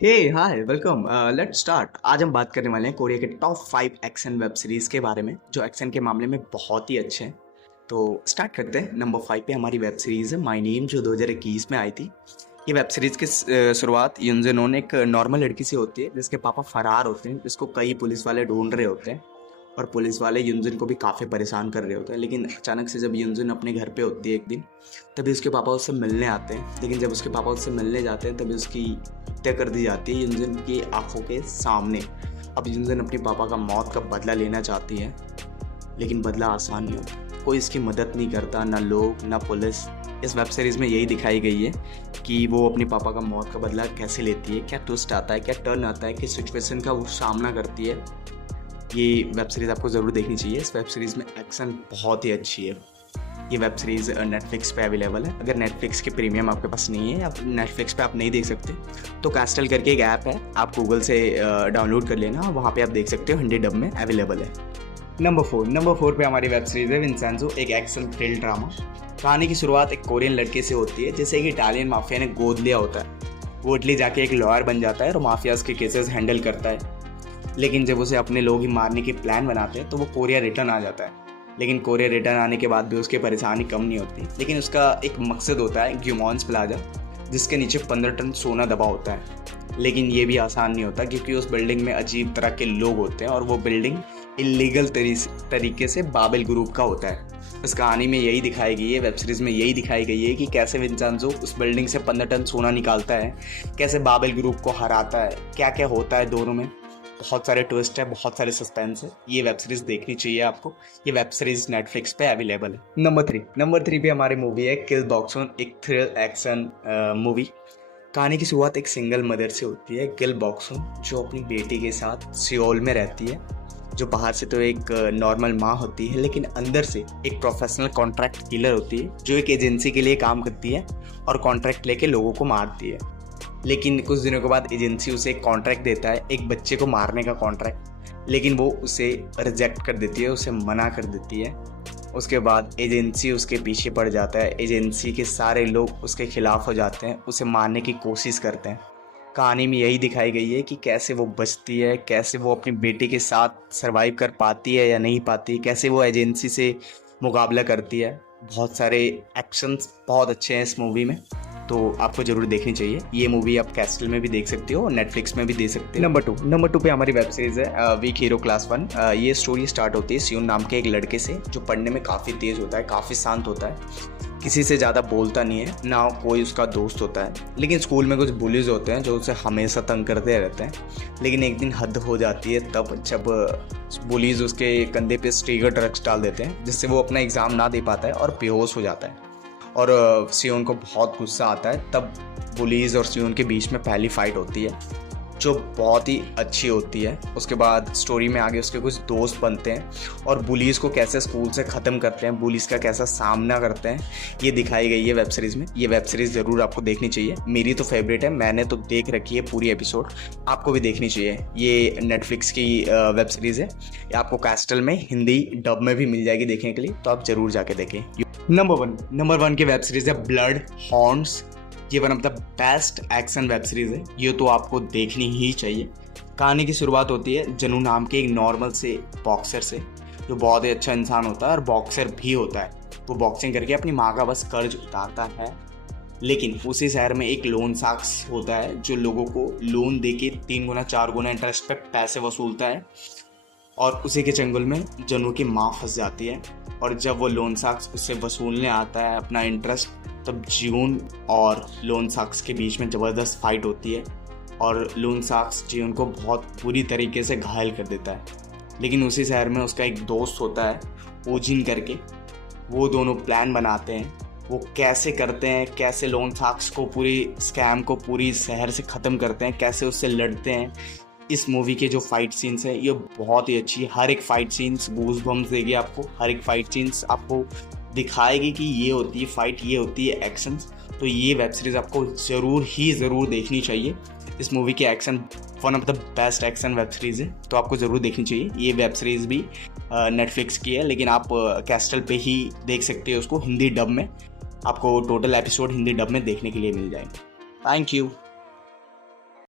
Hey hi welcome let's start. आज हम बात करने वाले हैं कोरिया के टॉप 5 एक्शन वेब सीरीज़ के बारे में जो एक्शन के मामले में बहुत ही अच्छे हैं। तो स्टार्ट करते हैं। नंबर 5 पे हमारी वेब सीरीज़ है माय नेम जो 2021 में आई थी। ये वेब सीरीज़ की शुरुआत युनजुन एक नॉर्मल लड़की से होती है जिसके पापा फरार होते हैं, जिसको कई पुलिस वाले ढूंढ रहे होते हैं और पुलिस वाले युनजुन को भी काफ़ी परेशान कर रहे होते हैं। लेकिन अचानक से जब युनजुन अपने घर पे होती है एक दिन, तभी उसके पापा उससे मिलने आते हैं। लेकिन जब उसके पापा उससे मिलने जाते हैं तभी उसकी हत्या कर दी जाती है युनजुन की आंखों के सामने। अब युनजुन अपने पापा का मौत का बदला लेना चाहती है, लेकिन बदला आसान नहीं होता। कोई इसकी मदद नहीं करता, ना लोग ना पुलिस। इस वेब सीरीज़ में यही दिखाई गई है कि वो अपने पापा का मौत का बदला कैसे लेती है, क्या ट्विस्ट आता है, क्या टर्न आता है, किस सिचुएशन का वो सामना करती है। ये वेब सीरीज़ आपको ज़रूर देखनी चाहिए। इस वेब सीरीज़ में एक्शन बहुत ही अच्छी है। ये वेब सीरीज़ नेटफ्लिक्स पे अवेलेबल है। अगर नेटफ्लिक्स की प्रीमियम आपके पास नहीं है या नेटफ्लिक्स पे आप नहीं देख सकते तो कैस्टल करके एक ऐप है, आप गूगल से डाउनलोड कर लेना, वहाँ पे आप देख सकते हो, हिंदी डब में अवेलेबल है। नंबर फोर पे हमारी वेब सीरीज़ है विंसेंजो, एक एक्शन थ्रिल ड्रामा। कहानी की शुरुआत एक कोरियन लड़के से होती है जिसे एक इटालियन माफिया ने गोद लिया होता है। वो इटली जाके एक लॉयर बन जाता है और माफियाज के केसेस हैंडल करता है। लेकिन जब उसे अपने लोग ही मारने की प्लान बनाते हैं तो वो कोरिया रिटर्न आ जाता है। लेकिन कोरिया रिटर्न आने के बाद भी उसकी परेशानी कम नहीं होती। लेकिन उसका एक मकसद होता है ग्यूमॉन्स प्लाजा, जिसके नीचे 15 टन सोना दबा होता है। लेकिन ये भी आसान नहीं होता क्योंकि उस बिल्डिंग में अजीब तरह के लोग होते हैं और वो बिल्डिंग इलीगल तरीके से बाबेल ग्रुप का होता है। इस कहानी में यही दिखाई गई है, वेब सीरीज़ में यही दिखाई गई है कि कैसे विंसेंजो उस बिल्डिंग से 15 टन सोना निकालता है, कैसे बाबेल ग्रुप को हराता है, क्या क्या होता है दोनों में। बहुत सारे ट्विस्ट है, बहुत सारे सस्पेंस है। ये वेब सीरीज देखनी चाहिए आपको। ये वेब सीरीज नेटफ्लिक्स पे अवेलेबल है। नंबर थ्री पे हमारी मूवी है किल बॉक्सन, एक थ्रिल एक्शन मूवी। कहानी की शुरुआत एक सिंगल मदर से होती है, किल बॉक्सन, जो अपनी बेटी के साथ सियोल में रहती है। जो बाहर से तो एक नॉर्मल माँ होती है, लेकिन अंदर से एक प्रोफेशनल कॉन्ट्रैक्ट किलर होती है जो एक एजेंसी के लिए काम करती है और कॉन्ट्रैक्ट लेके लोगों को मारती है। लेकिन कुछ दिनों के बाद एजेंसी उसे एक कॉन्ट्रैक्ट देता है, एक बच्चे को मारने का कॉन्ट्रैक्ट। लेकिन वो उसे रिजेक्ट कर देती है, उसे मना कर देती है। उसके बाद एजेंसी उसके पीछे पड़ जाता है, एजेंसी के सारे लोग उसके खिलाफ हो जाते हैं, उसे मारने की कोशिश करते हैं। कहानी में यही दिखाई गई है कि कैसे वो बचती है, कैसे वो अपनी बेटी के साथ सरवाइव कर पाती है या नहीं पाती, कैसे वो एजेंसी से मुकाबला करती है। बहुत सारे एक्शंस बहुत अच्छे हैं इस मूवी में, तो आपको जरूर देखनी चाहिए। ये मूवी आप कैस्टल में भी देख सकते हो और नेटफ्लिक्स में भी देख सकते हो। नंबर टू पे हमारी वेब सीरीज है वीक हीरो क्लास 1। ये स्टोरी स्टार्ट होती है सियोन नाम के एक लड़के से जो पढ़ने में काफ़ी तेज़ होता है, काफ़ी शांत होता है, किसी से ज़्यादा बोलता नहीं है, ना कोई उसका दोस्त होता है। लेकिन स्कूल में कुछ बुलीज होते हैं जो उसे हमेशा तंग करते रहते हैं। लेकिन एक दिन हद हो जाती है तब जब बुलीज उसके कंधे पे स्टीगर ड्रग्स डाल देते हैं, जिससे वो अपना एग्ज़ाम ना दे पाता है और बेहोश हो जाता है। और सियोन को बहुत गुस्सा आता है। तब बुलीज और सियोन के बीच में पहली फाइट होती है जो बहुत ही अच्छी होती है। उसके बाद स्टोरी में आगे उसके कुछ दोस्त बनते हैं और बुलीज को कैसे स्कूल से ख़त्म करते हैं, बुलीज का कैसा सामना करते हैं, ये दिखाई गई है वेब सीरीज़ में। ये वेब सीरीज़ ज़रूर आपको देखनी चाहिए। मेरी तो फेवरेट है, मैंने तो देख रखी है पूरी एपिसोड, आपको भी देखनी चाहिए। ये नेटफ्लिक्स की वेब सीरीज़ है। ये आपको कैस्टल में हिंदी डब में भी मिल जाएगी देखने के लिए, तो आप ज़रूर जाके देखें। नंबर वन की वेब सीरीज़ है ब्लड हॉर्न्स। ये one of the best action web series है, ये तो आपको देखनी ही चाहिए। कहानी की शुरुआत होती है जनू नाम के एक नॉर्मल से बॉक्सर से, जो बहुत ही अच्छा इंसान होता है और बॉक्सर भी होता है। वो बॉक्सिंग करके अपनी माँ का बस कर्ज उतारता है। लेकिन उसी शहर में एक लोन शार्क्स होता है जो लोगों को लोन देके 3 गुना 4 गुना इंटरेस्ट पे पैसे वसूलता है। और उसी के चंगुल में जनू की माँ फंस जाती है। और जब वो लोन शार्क्स उससे वसूलने आता है अपना इंटरेस्ट, तब जियोन और लोन शार्क्स के बीच में ज़बरदस्त फाइट होती है और लोन शार्क्स जियोन को बहुत बुरी तरीके से घायल कर देता है। लेकिन उसी शहर में उसका एक दोस्त होता है ओजिन करके, वो दोनों प्लान बनाते हैं। वो कैसे करते हैं, कैसे लोन शार्क्स को पूरी स्कैम को पूरी शहर से ख़त्म करते हैं, कैसे उससे लड़ते हैं। इस मूवी के जो फाइट सीन्स है ये बहुत ही अच्छी है। हर एक फाइट सीन्स गूज बम्स देगी आपको, हर एक फाइट सीन्स आपको दिखाएगी कि ये होती है फाइट, ये होती है एक्शंस। तो ये वेब सीरीज़ आपको ज़रूर देखनी चाहिए। इस मूवी की action one of the best action web series है, तो आपको ज़रूर देखनी चाहिए। ये वेब सीरीज़ भी नेटफ्लिक्स की है, लेकिन आप कैस्टल पे ही देख सकते हो उसको हिंदी डब में। आपको टोटल एपिसोड हिंदी डब में देखने के लिए मिल जाएंगे। Thank you.